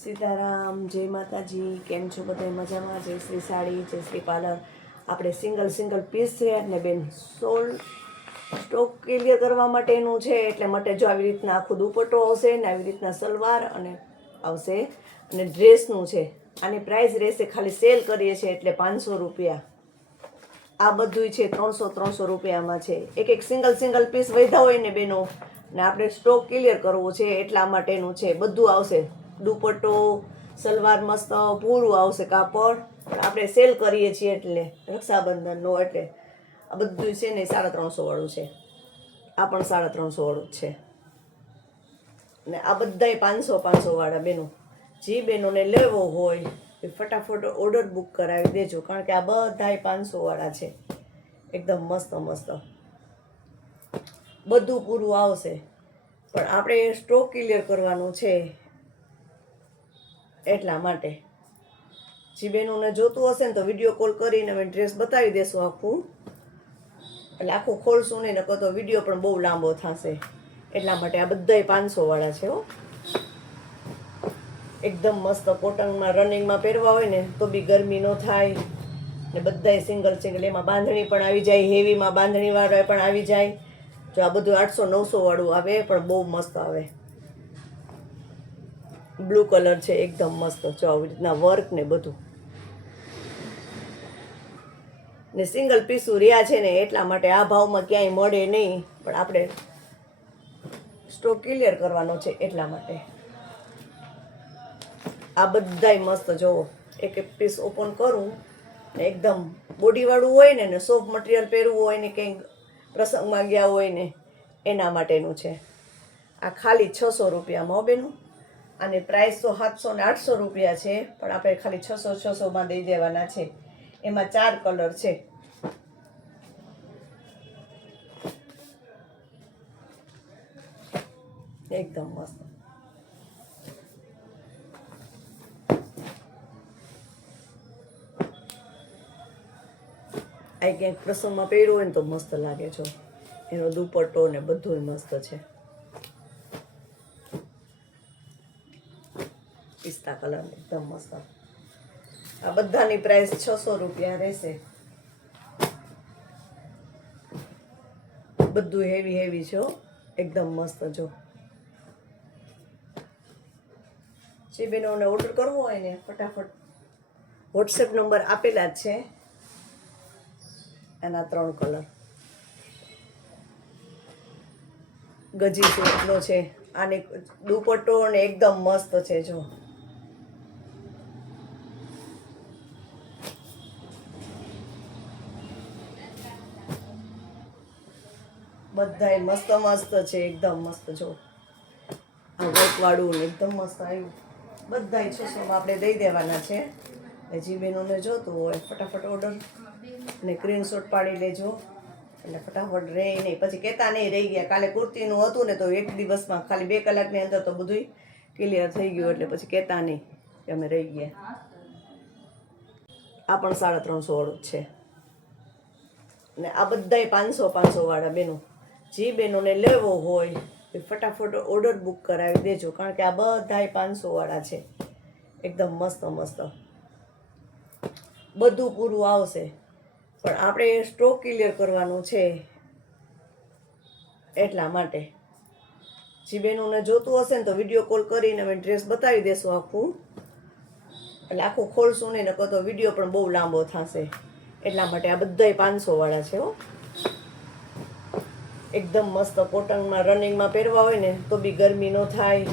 સીતારામ, જય માતાજી. કેમ છો બધા? મજામાં? જય શ્રી સાડી, જય શ્રી પાર્લર. આપણે સિંગલ પીસ છે અને બેન સ્ટોક ક્લિયર કરવા માટેનું છે. એટલે માટે જો આવી રીતના આખું દુપટ્ટો આવશે ને આવી રીતના સલવાર અને આવશે અને ડ્રેસનું છે. આની પ્રાઇસ રહેશે, ખાલી સેલ કરીએ છીએ એટલે 500 રૂપિયા. આ બધું છે 300 રૂપિયામાં છે. એક સિંગલ પીસ વધ્યા હોય ને બેનો, ને આપણે સ્ટોક ક્લિયર કરવો છે એટલા માટેનું છે. બધું આવશે, દુપટ્ટો, સલવાર મસ્ત પૂરું આવશે કાપડ. પણ આપણે સેલ કરીએ છીએ એટલે રક્ષાબંધનનો, એટલે આ બધું છે ને 350 વાળું છે. આ પણ 350 વાળું જ છે. ને આ બધાય 500 વાળા બેનો. જે બેનોને લેવો હોય એ ફટાફટ ઓર્ડર બુક કરાવી દેજો, કારણ કે આ બધાય 500 વાળા છે. એકદમ મસ્ત બધું પૂરું આવશે, પણ આપણે સ્ટોક ક્લિયર કરવાનું છે એટલા માટે. જે બહેનોને જોતું હશે ને તો વિડીયો કોલ કરીને અમે ડ્રેસ બતાવી દેશું આખું. એટલે આખું ખોલશું નહીં, નકર તો વિડીયો પણ બહુ લાંબો થશે. એટલા માટે આ બધાય 500 વાળા છે હો. એકદમ મસ્ત કોટનમાં રનિંગમાં પહેરવા હોય ને તો બી ગરમી ન થાય. ને બધાય સિંગલ એમાં બાંધણી પણ આવી જાય, હેવીમાં બાંધણી વાળા પણ આવી જાય. જો આ બધું 800-900 વાળું આવે, પણ બહુ મસ્ત આવે. બ્લુ કલર છે, એકદમ મસ્ત. જો આવી રીતના વર્ક ને બધું, ને સિંગલ પીસું રહ્યા છે ને એટલા માટે આ ભાવમાં ક્યાંય મળે નહીં. પણ આપણે સ્ટોક ક્લિયર કરવાનો છે એટલા માટે. આ બધાય મસ્ત જોવો. એક પીસ ઓપન કરું ને એકદમ બોડીવાળું હોય ને સોફ્ટ મટીરિયલ પહેરવું હોય ને કંઈક પ્રસંગમાં ગયા હોય ને એના માટેનું છે. આ ખાલી 600 રૂપિયામાં બેનું. અને પ્રાઇસ તો 700 ને 800 રૂપિયા છે, પણ આપણે ખાલી 600-600માં દઈ દેવાના છે. એમાં 4 કલર છે. એકદમ મસ્ત. આ ક્યાંક પ્રસંગમાં પહેર્યું હોય ને તો મસ્ત લાગે છે. એનો દુપટ્ટો ને બધું મસ્ત છે. પિસ્તા કલર એકદમ મસ્ત. આ બધાની પ્રાઇસ 600 રૂપિયા રહેશે. બધું હેવી છે, એકદમ મસ્ત. જો જે બેનોને ઓર્ડર કરવો હોય ને ફટાફટ વોટ્સએપ નંબર આપેલા જ છે. એના 3 કલર. ગજી સેટનો છે. આને દુપટ્ટો ને એકદમ મસ્ત છે. જો બધાય મસ્ત છે, એકદમ મસ્ત. જો આ વર્ક વાળું ને એકદમ મસ્ત આવ્યું. બધાય 600માં આપણે દઈ દેવાના છે. જે બહેનોને જોતું હોય ફટાફટ ઓર્ડર ને સ્ક્રીનશોટ પાડી લેજો, એટલે ફટાફટ રહે નહીં. પછી કહેતા નહીં રહી ગયા. કાલે કુર્તીનું હતું ને તો એક દિવસમાં ખાલી 2 કલાકની અંદર તો બધું ક્લિયર થઈ ગયું, એટલે પછી કહેતા નહીં કે અમે રહી ગયા. આ પણ 350 વાળું જ છે. ને આ બધાય 500 વાળા બેનો. જે બહેનોને લેવો હોય એ ફટાફટ ઓર્ડર બુક કરાવી દેજો, કારણ કે આ બધાય 500 વાળા છે. એકદમ મસ્ત બધું પૂરું આવશે, પણ આપણે સ્ટોક ક્લિયર કરવાનું છે એટલા માટે. જે બહેનોને જોતું હશે ને તો વિડીયો કોલ કરીને અમે ડ્રેસ બતાવી દેશું આખું. એટલે આખું ખોલશું નહીં, નકર તો વિડીયો પણ બહુ લાંબો થશે. એટલા માટે આ બધાય 500 વાળા છે હો. એકદમ મસ્ત કોટનમાં રનિંગમાં પહેરવા હોય ને તો બી ગરમી ન થાય.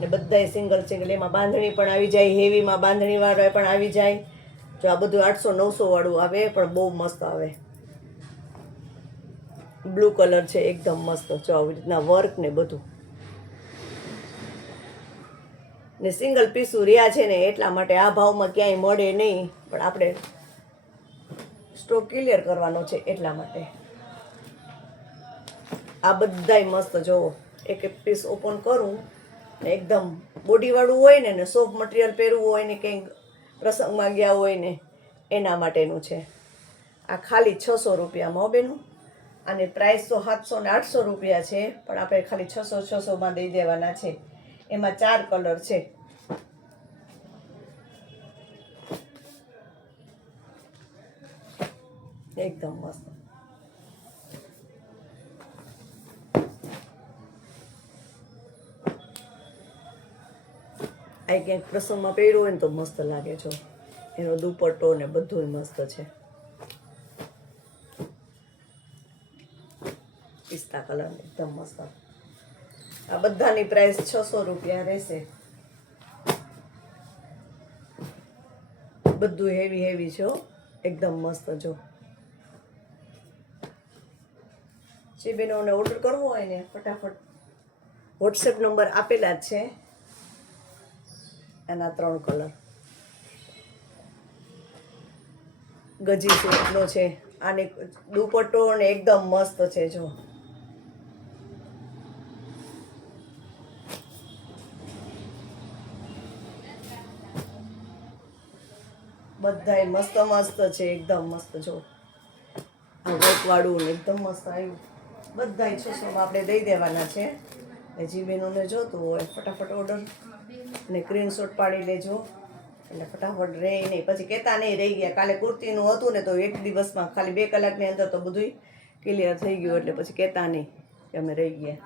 ને બધાય સિંગલ એમાં બાંધણી પણ આવી જાય, હેવીમાં બાંધણી વાળા પણ આવી જાય. જો આ બધું 800-900 વાળું આવે, પણ બહુ મસ્ત આવે. બ્લુ કલર છે, એકદમ મસ્ત. જો આવી રીતના વર્ક ને બધું, ને સિંગલ પીસું રહ્યા છે ને એટલા માટે આ ભાવમાં ક્યાંય મળે નહીં. પણ આપણે સ્ટોક ક્લિયર કરવાનો છે એટલા માટે. આ બધાય મસ્ત જોવો. એક પીસ ઓપન કરું ને એકદમ બોડીવાળું હોય ને સોફ્ટ મટીરિયલ પહેરવું હોય ને કંઈક પ્રસંગમાં ગયા હોય ને એના માટેનું છે. આ ખાલી 600 રૂપિયામાં બેનું. અને પ્રાઇસ તો 700 ને 800 રૂપિયા છે, પણ આપણે ખાલી 600-600માં દઈ દેવાના છે. એમાં 4 કલર છે. એકદમ મસ્ત. આ ક્યાંક પ્રસંગમાં પહેર્યું હોય ને તો મસ્ત લાગે છો. એનો દુપટ્ટો ને બધું મસ્ત છે. પિસ્તા કલર એકદમ મસ્ત. આ બધાની પ્રાઇસ 600 રૂપિયા રહેશે. બધું હેવી હેવી છે એકદમ મસ્ત. જો જે બેનોને ઓર્ડર કરવો હોય ને ફટાફટ વોટ્સએપ નંબર આપેલા જ છે. એના 3 કલર. ગજી સેટનો છે. આને દુપટ્ટો ને એકદમ મસ્ત છે. જો બધાય મસ્ત મસ્ત છે એકદમ મસ્ત. જો આ વર્ક વાળું ને એકદમ મસ્ત આવ્યું. બધાય 600માં આપણે દઈ દેવાના છે. જે બહેનોને જોતું હોય ફટાફટ ઓર્ડર ને સ્ક્રીનશોટ પાડી લેજો. એટલે ફટાફટ રહે નહીં, પછી કહેતા નહીં રહી ગયા. કાલે કુર્તીનું હતું ને તો એક દિવસમાં ખાલી 2 કલાકની અંદર તો બધું ક્લિયર થઈ ગયું. એટલે પછી કહેતા નહીં કે અમે રહી ગયા.